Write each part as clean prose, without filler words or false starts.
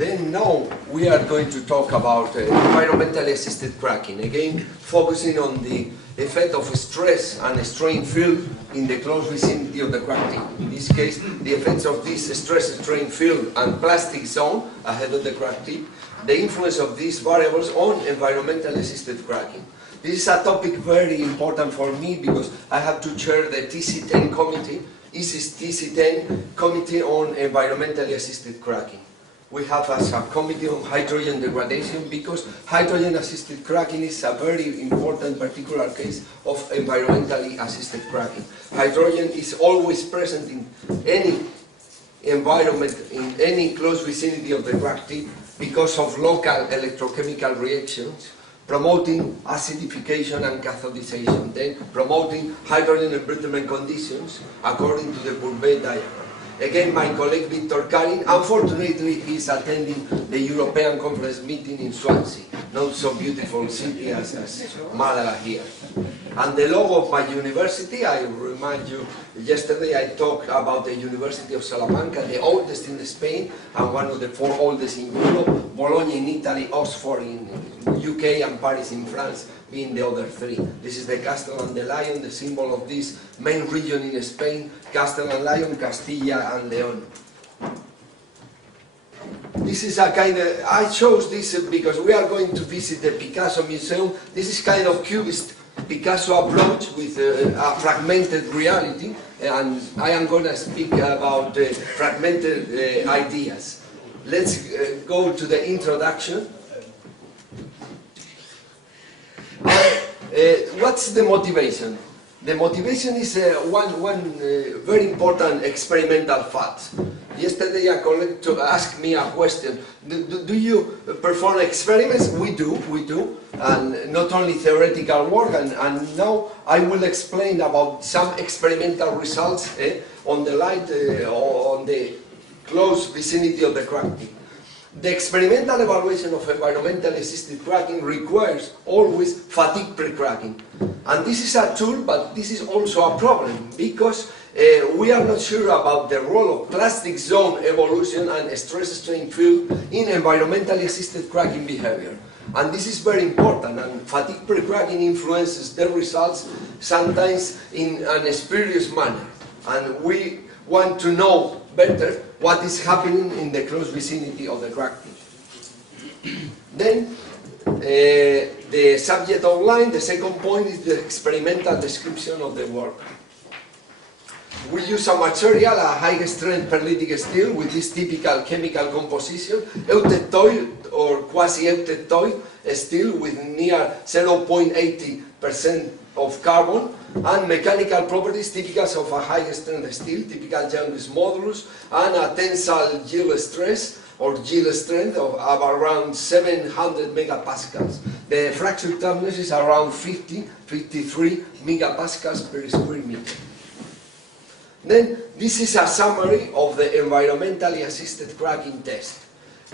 Then now we are going to talk about environmentally assisted cracking, again focusing on the effect of stress and strain field in the close vicinity of the crack tip. In this case, the effects of this stress-strain field and plastic zone ahead of the crack tip, the influence of these variables on environmentally assisted cracking. This is a topic very important for me because I have to chair the TC10 committee, ISIS TC10 Committee on Environmentally Assisted Cracking. We have a subcommittee on hydrogen degradation because hydrogen-assisted cracking is a very important particular case of environmentally assisted cracking. Hydrogen is always present in any environment, in any close vicinity of the crack tip because of local electrochemical reactions, promoting acidification and cathodization, then promoting hydrogen embrittlement conditions according to the Bourbet diagram. Again, my colleague Victor Karin, unfortunately, he is attending the European Conference meeting in Swansea, not so beautiful city as Malaga here. And the logo of my university, I remind you, yesterday I talked about the University of Salamanca, the oldest in Spain, and one of the 4 oldest in Europe, Bologna in Italy, Oxford in UK, and Paris in France, being the other 3. This is the Castle and the Lion, the symbol of this main region in Spain, Castle and Lion, Castilla and Leon. This is a kind of, I chose this because we are going to visit the Picasso Museum. This is kind of cubist Picasso approach with a fragmented reality, and I am going to speak about fragmented ideas. Let's go to the introduction. What's the motivation? The motivation is one very important experimental fact. Yesterday a colleague asked me a question. Do you perform experiments? We do, and not only theoretical work, and now I will explain about some experimental results on the light, on the close vicinity of the crack tip. The experimental evaluation of environmentally assisted cracking requires always fatigue pre-cracking. And this is a tool, but this is also a problem because we are not sure about the role of plastic zone evolution and stress-strain field in environmentally assisted cracking behavior. And this is very important, and fatigue pre-cracking influences the results sometimes in an spurious manner. And we want to know better what is happening in the close vicinity of the crack tip. Then, the subject outline, the second point is the experimental description of the work. We use a material, a high-strength perlitic steel with this typical chemical composition, eutectoid or quasi-eutectoid steel with near 0.80% of carbon, and mechanical properties typical of a high-strength steel, typical Young's modulus, and a tensile yield stress or yield strength of around 700 megapascals. The fracture toughness is around 53 megapascals per square meter. Then this is a summary of the environmentally assisted cracking test.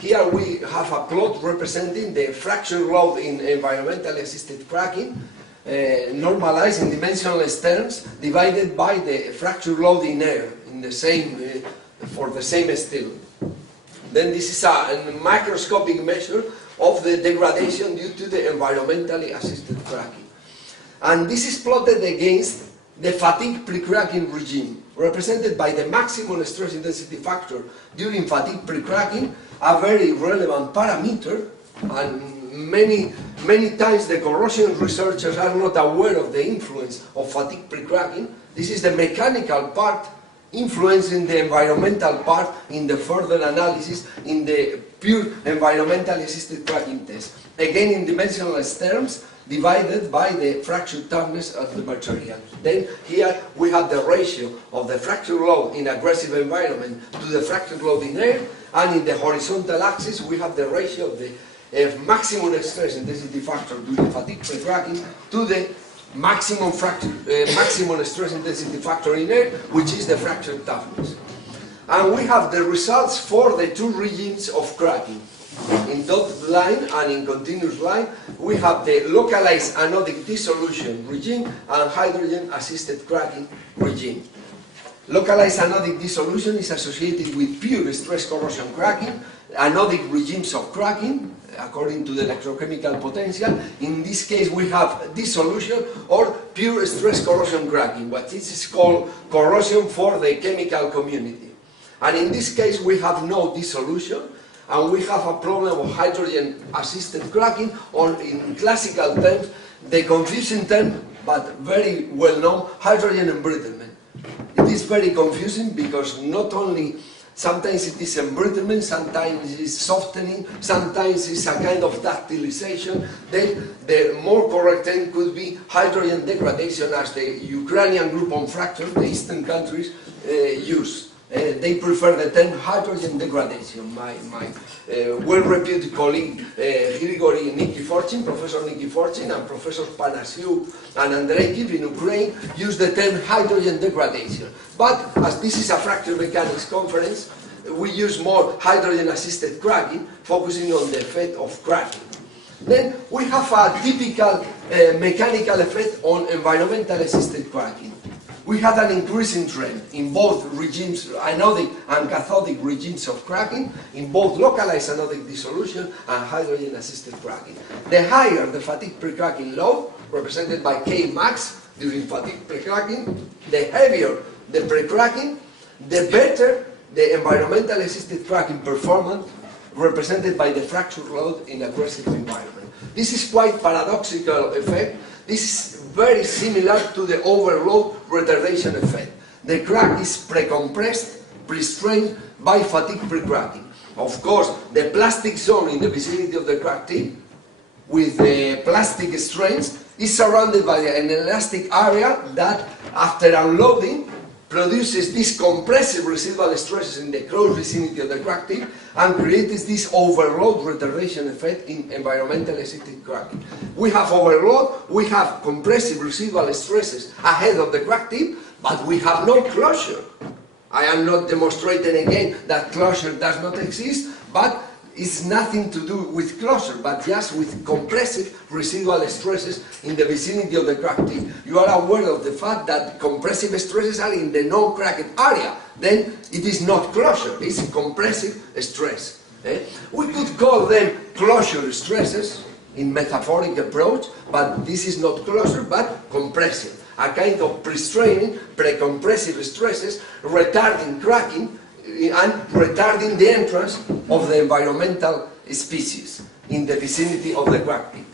Here we have a plot representing the fracture load in environmentally assisted cracking, normalized in dimensional terms, divided by the fracture load in air in the same, for the same steel. Then this is a microscopic measure of the degradation due to the environmentally assisted cracking. And this is plotted against the fatigue pre-cracking regime, represented by the maximum stress intensity factor during fatigue pre-cracking, a very relevant parameter, and many times the corrosion researchers are not aware of the influence of fatigue pre-cracking. This is the mechanical part influencing the environmental part in the further analysis in the pure environmentally assisted cracking test. Again in dimensional terms, divided by the fracture toughness of the material. Then here we have the ratio of the fracture load in aggressive environment to the fracture load in air, and in the horizontal axis we have the ratio of the maximum stress intensity factor during fatigue pre-cracking to the maximum stress intensity factor in air, which is the fracture toughness. And we have the results for the 2 regimes of cracking. In dotted line and in continuous line, we have the localized anodic dissolution regime and hydrogen-assisted cracking regime. Localized anodic dissolution is associated with pure stress corrosion cracking, anodic regimes of cracking, according to the electrochemical potential. In this case, we have dissolution or pure stress corrosion cracking, what is called corrosion for the chemical community. And in this case, we have no dissolution, and we have a problem of hydrogen-assisted cracking, or in classical terms, the confusing term, but very well known, hydrogen embrittlement. It is very confusing because not only sometimes it is embrittlement, sometimes it is softening, sometimes it's a kind of ductilization. Then the more correct term could be hydrogen degradation, as the Ukrainian group on fracture, the eastern countries, use. They prefer the term hydrogen degradation. My well-reputed colleague Grigory Nikiforchin, Professor Nikiforchin, and Professor Panasiuk and Andreikiv in Ukraine use the term hydrogen degradation. But as this is a fracture mechanics conference, we use more hydrogen-assisted cracking, focusing on the effect of cracking. Then we have a typical mechanical effect on environmental-assisted cracking. We had an increasing trend in both regimes, anodic and cathodic regimes of cracking, in both localized anodic dissolution and hydrogen-assisted cracking. The higher the fatigue pre-cracking load, represented by K max during fatigue pre-cracking, the heavier the pre-cracking, the better the environmental-assisted cracking performance, represented by the fracture load in aggressive environment. This is quite paradoxical effect. This is very similar to the overload retardation effect. The crack is pre-compressed, pre-strained by fatigue pre-cracking. Of course, the plastic zone in the vicinity of the crack tip, with the plastic strains, is surrounded by an elastic area that, after unloading, produces these compressive residual stresses in the close vicinity of the crack tip and creates this overload retardation effect in environmental-assisted cracking. We have overload, we have compressive residual stresses ahead of the crack tip, but we have no closure. I am not demonstrating again that closure does not exist, but it's nothing to do with closure, but just with compressive residual stresses in the vicinity of the crack tip. You are aware of the fact that compressive stresses are in the non-cracked area. Then it is not closure, it's compressive stress. We could call them closure stresses in metaphoric approach, but this is not closure, but compressive. A kind of pre-straining, pre-compressive stresses, retarding cracking, and retarding the entrance of the environmental species in the vicinity of the crack tip.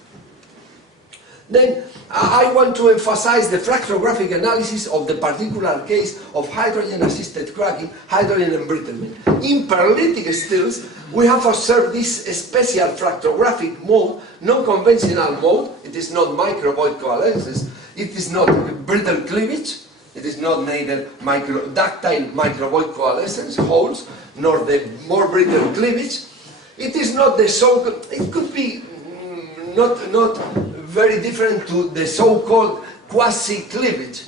Then I want to emphasize the fractographic analysis of the particular case of hydrogen-assisted cracking, hydrogen embrittlement. In paralytic steels, we have observed this special fractographic mode, non-conventional mode. It is not microvoid coalescence, it is not brittle cleavage, it is not neither ductile microvoid coalescence, holes, nor the more brittle cleavage. It is not the so-called, it could be not very different to the so-called quasi-cleavage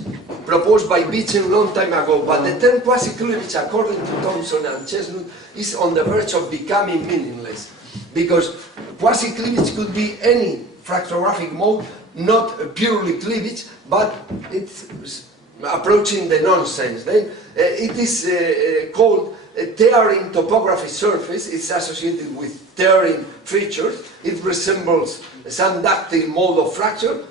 proposed by Beecham long time ago, but the term quasi-cleavage, according to Thompson and Chestnut, is on the verge of becoming meaningless, because quasi-cleavage could be any fractographic mode, not purely cleavage, but it's approaching the nonsense. Then it is called a tearing topography surface. It's associated with tearing features. It resembles some ductile mode of fracture,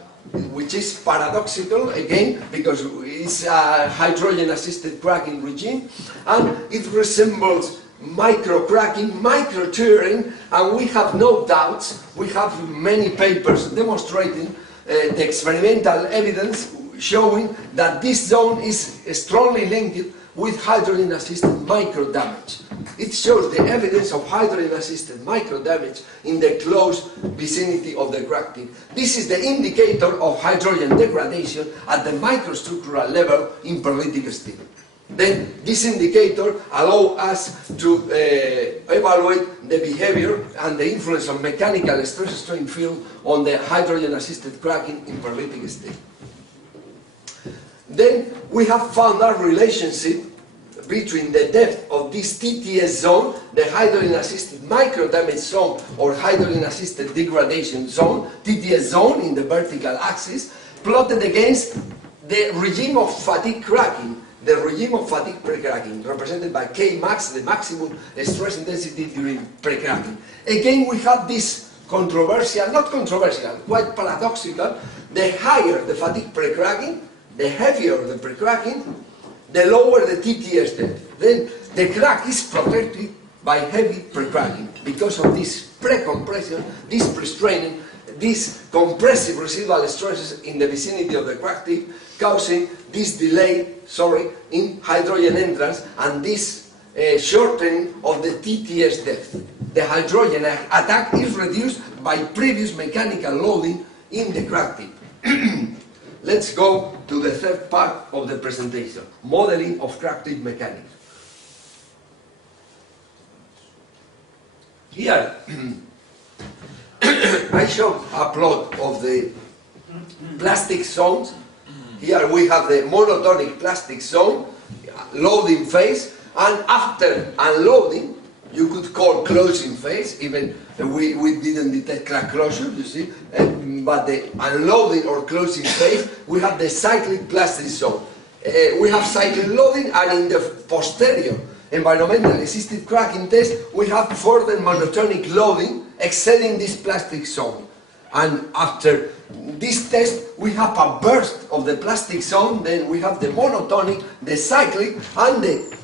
which is paradoxical again because it's a hydrogen-assisted cracking regime, and it resembles micro-cracking, micro-tearing, and we have no doubts. We have many papers demonstrating the experimental evidence showing that this zone is strongly linked with hydrogen-assisted micro-damage. It shows the evidence of hydrogen-assisted micro-damage in the close vicinity of the crack tip. This is the indicator of hydrogen degradation at the microstructural level in paralytic steel. Then this indicator allows us to evaluate the behavior and the influence of mechanical stress-strain field on the hydrogen-assisted cracking in paralytic steel. Then we have found a relationship between the depth of this TTS zone, the hydrogen-assisted micro-damage zone or hydrogen-assisted degradation zone, TTS zone in the vertical axis, plotted against the regime of fatigue cracking, the regime of fatigue pre-cracking, represented by K max, the maximum stress intensity during pre-cracking. Again, we have this controversial, not controversial, quite paradoxical, the higher the fatigue pre-cracking, the heavier the pre-cracking, the lower the TTS depth. Then the crack is protected by heavy pre-cracking because of this pre-compression, this pre-straining, these compressive residual stresses in the vicinity of the crack tip, causing this delay, in hydrogen entrance and this shortening of the TTS depth. The hydrogen attack is reduced by previous mechanical loading in the crack tip. Let's go to the third part of the presentation, modeling of crack tip mechanics. Here, I show a plot of the plastic zones. Here we have the monotonic plastic zone, loading phase, and after unloading, you could call closing phase, even we didn't detect crack closure, you see, but the unloading or closing phase, we have the cyclic plastic zone. We have cyclic loading, and in the posterior environmentally assisted cracking test, we have further monotonic loading exceeding this plastic zone. And after this test, we have a burst of the plastic zone, then we have the monotonic, the cyclic, and the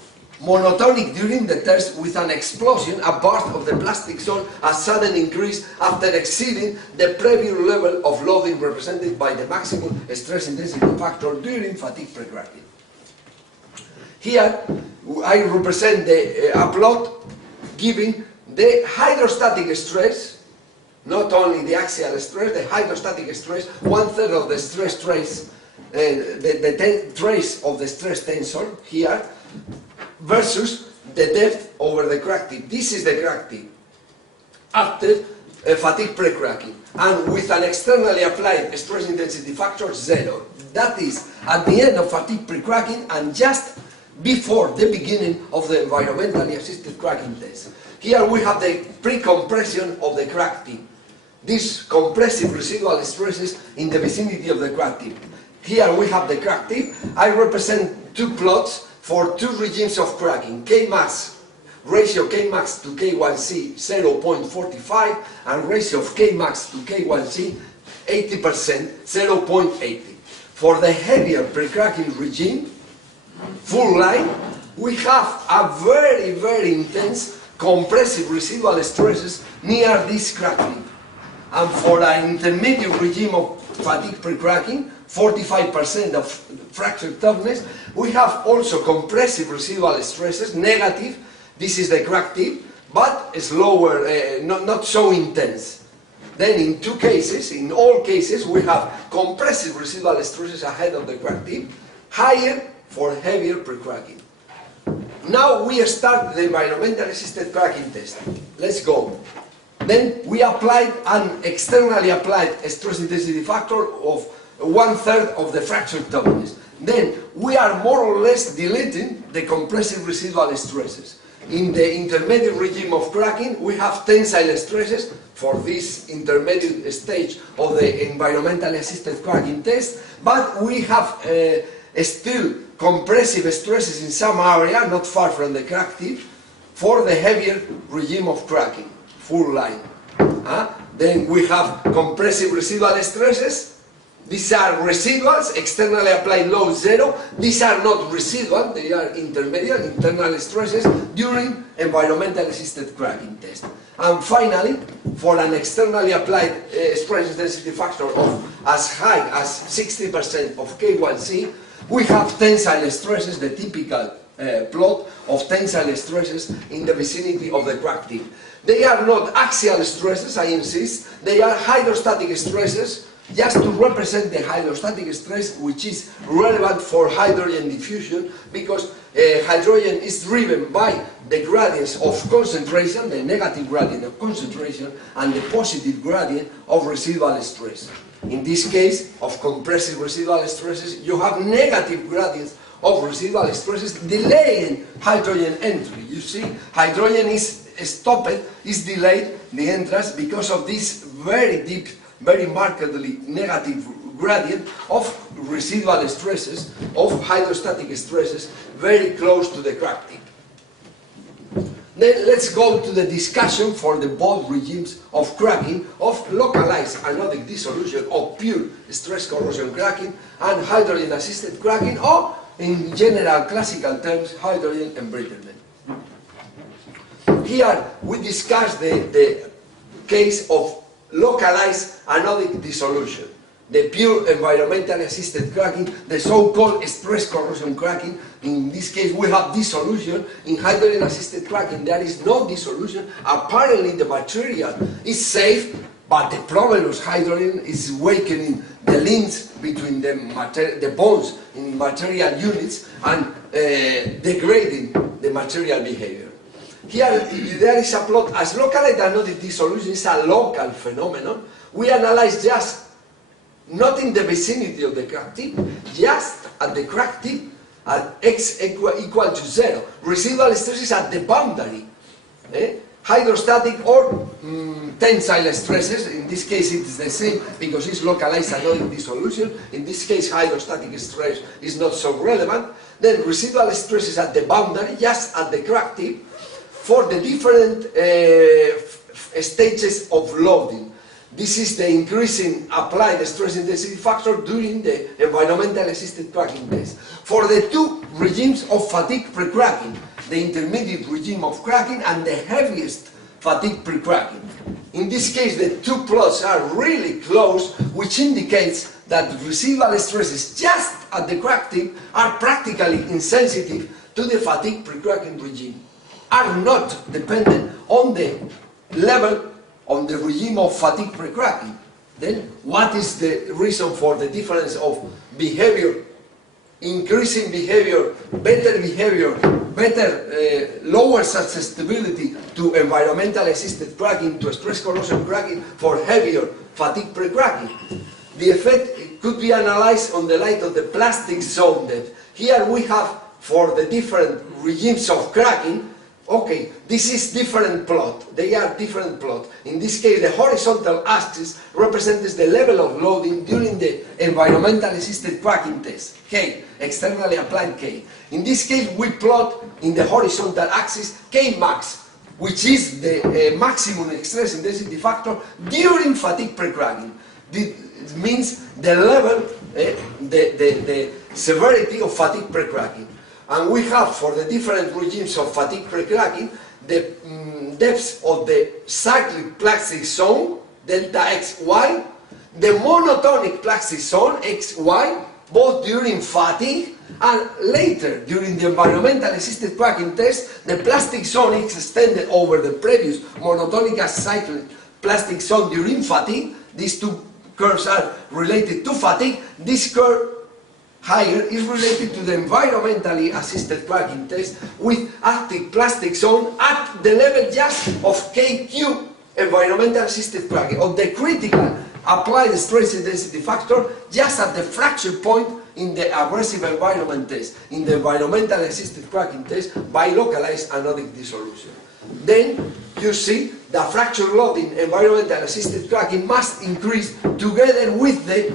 monotonic during the test with an explosion, a burst of the plastic zone, a sudden increase after exceeding the previous level of loading represented by the maximum stress intensity factor during fatigue pre-cracking. Here, I represent a plot giving the hydrostatic stress, not only the axial stress, the hydrostatic stress, 1/3 of the stress trace, the trace of the stress tensor here, versus the depth over the crack tip. This is the crack tip after fatigue pre-cracking, and with an externally applied stress intensity factor 0. That is at the end of fatigue pre-cracking and just before the beginning of the environmentally assisted cracking test. Here we have the pre-compression of the crack tip. These compressive residual stresses in the vicinity of the crack tip. Here we have the crack tip. I represent two plots for two regimes of cracking. Kmax, ratio Kmax to K1C 0.45 and ratio of Kmax to K1C 80%, 0.80. For the heavier pre-cracking regime, full line, we have a very, very intense compressive residual stresses near this crack tip. And for an intermediate regime of fatigue pre-cracking, 45% of fracture toughness, we have also compressive residual stresses, negative, this is the crack tip, but slower, not so intense. Then in two cases, in all cases, we have compressive residual stresses ahead of the crack tip, higher for heavier pre-cracking. Now we start the environmentally assisted cracking test. Let's go. Then we applied an externally applied stress intensity factor of 1/3 of the fracture toughness. Then we are more or less deleting the compressive residual stresses. In the intermediate regime of cracking, we have tensile stresses for this intermediate stage of the environmentally assisted cracking test, but we have still compressive stresses in some area, not far from the crack tip, for the heavier regime of cracking, full line. Then we have compressive residual stresses. These are residuals, externally applied load 0. These are not residual, they are intermediate, internal stresses during environmental assisted cracking test. And finally, for an externally applied stress intensity factor of as high as 60% of K1C, we have tensile stresses, the typical plot of tensile stresses in the vicinity of the crack tip. They are not axial stresses, I insist, they are hydrostatic stresses, just to represent the hydrostatic stress which is relevant for hydrogen diffusion, because hydrogen is driven by the gradients of concentration, the negative gradient of concentration, and the positive gradient of residual stress. In this case of compressive residual stresses, you have negative gradients of residual stresses delaying hydrogen entry. You see, hydrogen is stopped, is delayed the entrance because of this very deep, very markedly negative gradient of residual stresses, of hydrostatic stresses, very close to the crack tip. Then let's go to the discussion for the both regimes of cracking, of localized anodic dissolution, of pure stress corrosion cracking, and hydrogen-assisted cracking, or in general classical terms, hydrogen embrittlement. Here we discuss the case of localized anodic dissolution, the pure environmentally assisted cracking, the so-called stress corrosion cracking. In this case we have dissolution. In hydrogen assisted cracking there is no dissolution. Apparently the material is safe, but the problem of hydrogen is weakening the links between the bonds in material units and degrading the material behavior. Here there is a plot as localized anodic dissolution is a local phenomenon. We analyze just not in the vicinity of the crack tip, just at the crack tip at x equal to 0. Residual stresses at the boundary. Hydrostatic or tensile stresses, in this case it is the same because it's localized anodic dissolution. In this case hydrostatic stress is not so relevant. Then residual stresses at the boundary, just at the crack tip, for the different stages of loading. This is the increasing applied stress intensity factor during the environmental assisted cracking test. For the two regimes of fatigue pre-cracking, the intermediate regime of cracking and the heaviest fatigue pre-cracking. In this case the two plots are really close, which indicates that residual stresses just at the crack tip are practically insensitive to the fatigue pre-cracking regime, are not dependent on the level on the regime of fatigue pre-cracking. Then what is the reason for the difference of behavior, increasing behavior, lower susceptibility to environmental assisted cracking, to stress corrosion cracking for heavier fatigue pre-cracking? The effect could be analyzed on the light of the plastic zone depth. Here we have for the different regimes of cracking. Okay, this is different plot. They are different plot. In this case, the horizontal axis represents the level of loading during the environmental assisted cracking test, K, externally applied K. In this case, we plot in the horizontal axis K max, which is the maximum stress intensity factor during fatigue pre-cracking. This means the level, the severity of fatigue pre-cracking. And we have for the different regimes of fatigue pre-cracking the depths of the cyclic plastic zone, delta xy, the monotonic plastic zone, xy, both during fatigue and later during the environmental assisted cracking test. The plastic zone is extended over the previous monotonic and cyclic plastic zone during fatigue. These two curves are related to fatigue. This curve higher is related to the environmentally assisted cracking test with active plastic zone at the level just of KQ environmental assisted cracking, of the critical applied stress intensity factor just at the fracture point in the aggressive environment test, in the environmental assisted cracking test by localized anodic dissolution. Then you see the fracture loading environmental assisted cracking must increase together with the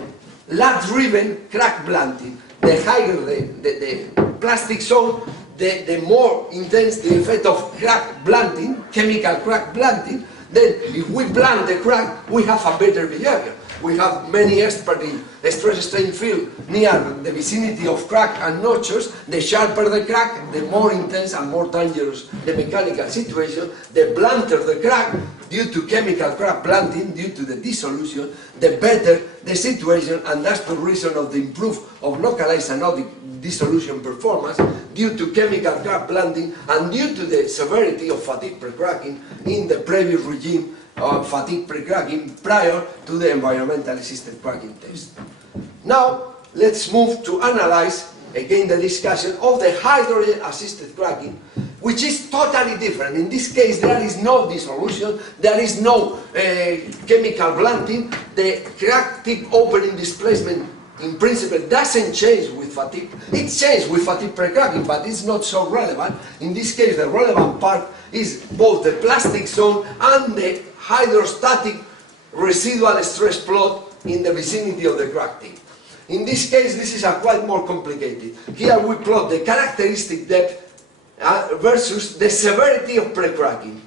lab-driven crack blunting. The higher the plastic zone, the more intense the effect of crack blunting, chemical crack blunting. Then if we blunt the crack, we have a better behavior. We have many experts in stress strain field near the vicinity of crack and notches. The sharper the crack, the more intense and more dangerous the mechanical situation. The blunter the crack, due to chemical crack blunting, due to the dissolution, the better the situation, and that's the reason of the improvement of localized anodic dissolution performance due to chemical crack blunting and due to the severity of fatigue pre-cracking in the previous regime of fatigue pre-cracking prior to the environmental assisted cracking test. Now let's move to analyze again the discussion of the hydrogen assisted cracking, which is totally different. In this case there is no dissolution, there is no chemical blunting. The crack tip opening displacement in principle doesn't change with fatigue. It changes with fatigue pre-cracking, but it's not so relevant. In this case the relevant part is both the plastic zone and the hydrostatic residual stress plot in the vicinity of the crack tip. In this case, this is quite more complicated. Here we plot the characteristic depth versus the severity of pre-cracking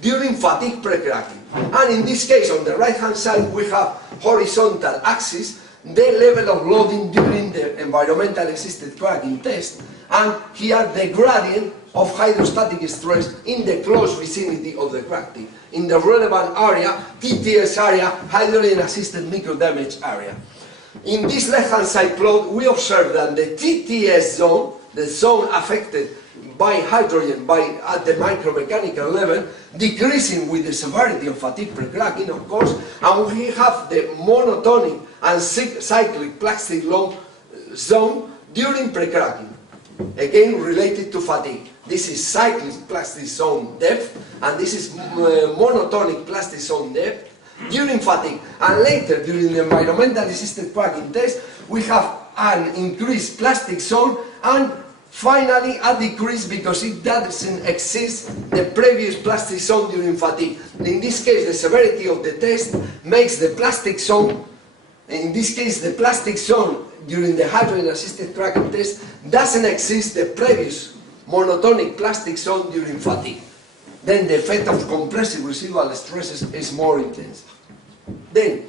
during fatigue pre-cracking. And in this case, on the right-hand side, we have horizontal axis, the level of loading during the environmental assisted cracking test, and here the gradient of hydrostatic stress in the close vicinity of the crack tip. In the relevant area, TTS area, hydrogen assisted micro damage area. In this left-hand side plot, we observe that the TTS zone, the zone affected by hydrogen at the micromechanical level, decreasing with the severity of fatigue pre-cracking, of course, and we have the monotonic and cyclic plastic load zone during pre-cracking, again related to fatigue. This is cyclic plastic zone depth, and this is monotonic plastic zone depth during fatigue. And later, during the environmental assisted cracking test, we have an increased plastic zone and finally a decrease because it doesn't exceed the previous plastic zone during fatigue. In this case, the severity of the test makes the plastic zone, in this case the plastic zone during the hydrogen assisted cracking test doesn't exceed the previous monotonic plastic zone during fatigue. Then the effect of compressive residual stresses is more intense. Then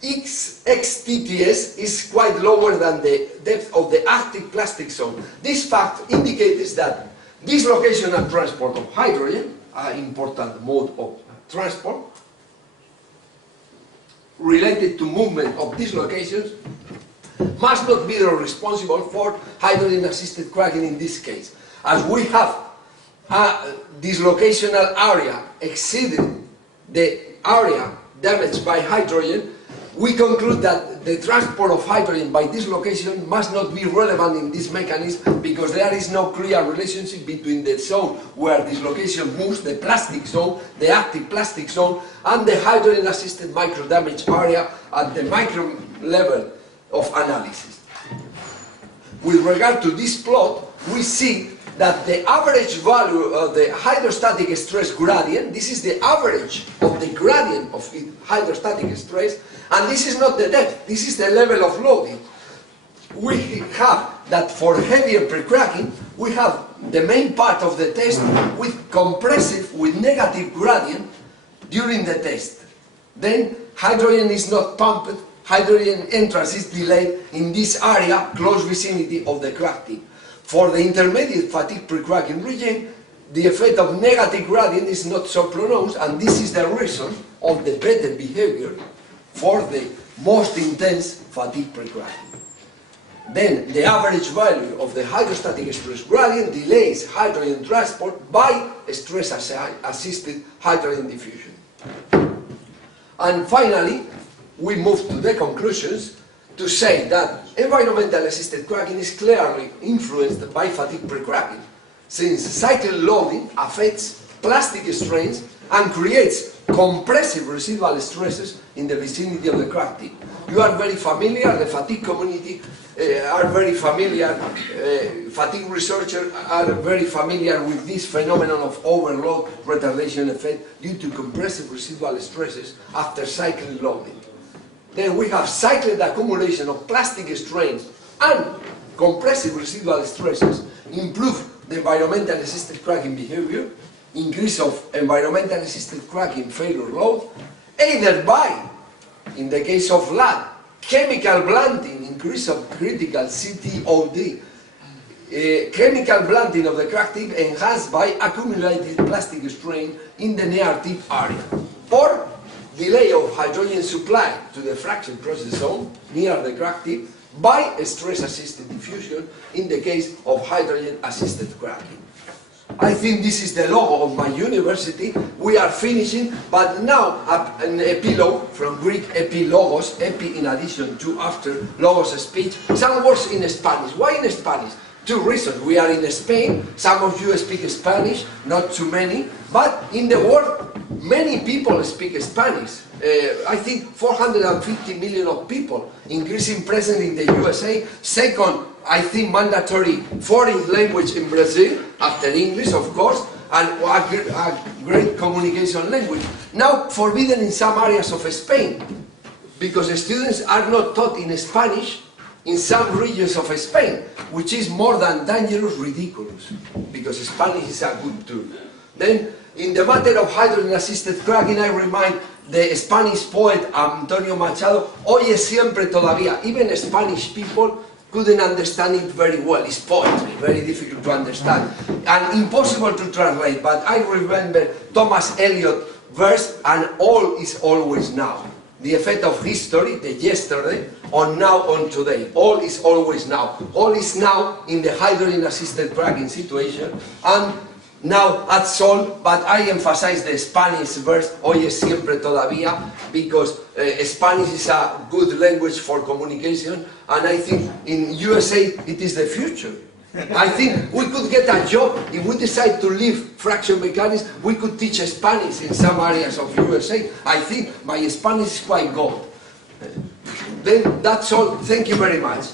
XTTS is quite lower than the depth of the active plastic zone. This fact indicates that dislocation and transport of hydrogen, an important mode of transport, related to movement of dislocations, must not be responsible for hydrogen-assisted cracking in this case. As we have a dislocational area exceeding the area damaged by hydrogen, we conclude that the transport of hydrogen by dislocation must not be relevant in this mechanism because there is no clear relationship between the zone where dislocation moves, the plastic zone, the active plastic zone, and the hydrogen-assisted micro-damage area at the micro level of analysis. With regard to this plot, we see that the average value of the hydrostatic stress gradient, this is the average of the gradient of hydrostatic stress, and this is not the depth, this is the level of loading. We have that for heavier pre-cracking, we have the main part of the test with compressive, with negative gradient during the test. Then hydrogen is not pumped, hydrogen entrance is delayed in this area, close vicinity of the crack tip. For the intermediate fatigue pre-cracking region, the effect of negative gradient is not so pronounced, and this is the reason of the better behavior for the most intense fatigue pre-cracking. Then the average value of the hydrostatic stress gradient delays hydrogen transport by stress-assisted hydrogen diffusion. And finally, we move to the conclusions to say that environmental assisted cracking is clearly influenced by fatigue pre-cracking, since cycle loading affects plastic strains and creates compressive residual stresses in the vicinity of the crack tip. You are very familiar, the fatigue community are very familiar, fatigue researchers are very familiar with this phenomenon of overload retardation effect due to compressive residual stresses after cycle loading. Then we have cyclic accumulation of plastic strains and compressive residual stresses improve the environmental assisted cracking behavior, increase of environmental assisted cracking failure load, either by, in the case of LAD, chemical blunting, increase of critical CTOD, chemical blunting of the crack tip enhanced by accumulated plastic strain in the near tip area, or delay of hydrogen supply to the fraction process zone near the crack tip by stress-assisted diffusion in the case of hydrogen-assisted cracking. I think this is the logo of my university. We are finishing, but now an epilogue from Greek epilogos, epi in addition to after, logos speech, some words in Spanish. Why in Spanish? Two reasons. We are in Spain, some of you speak Spanish, not too many, but in the world, many people speak Spanish. I think 450 million of people, increasing presence in the USA. Second, I think mandatory foreign language in Brazil, after English of course, and a great communication language. Now forbidden in some areas of Spain. because the students are not taught in Spanish in some regions of Spain, which is more than dangerous, ridiculous, because Spanish is a good tool. Then, in the matter of hydrogen-assisted cracking, I remind the Spanish poet Antonio Machado, oye siempre todavía. Even Spanish people couldn't understand it very well. It's poetry, very difficult to understand, and impossible to translate. But I remember Thomas Eliot verse, and all is always now. The effect of history, the yesterday, on now, on today. All is always now. All is now in the hydrogen-assisted cracking situation, and now that's all, but I emphasize the Spanish verse, oye siempre todavía, because Spanish is a good language for communication, and I think in USA it is the future. I think we could get a job, if we decide to leave fraction mechanics, we could teach Spanish in some areas of USA. I think my Spanish is quite good. Then that's all. Thank you very much.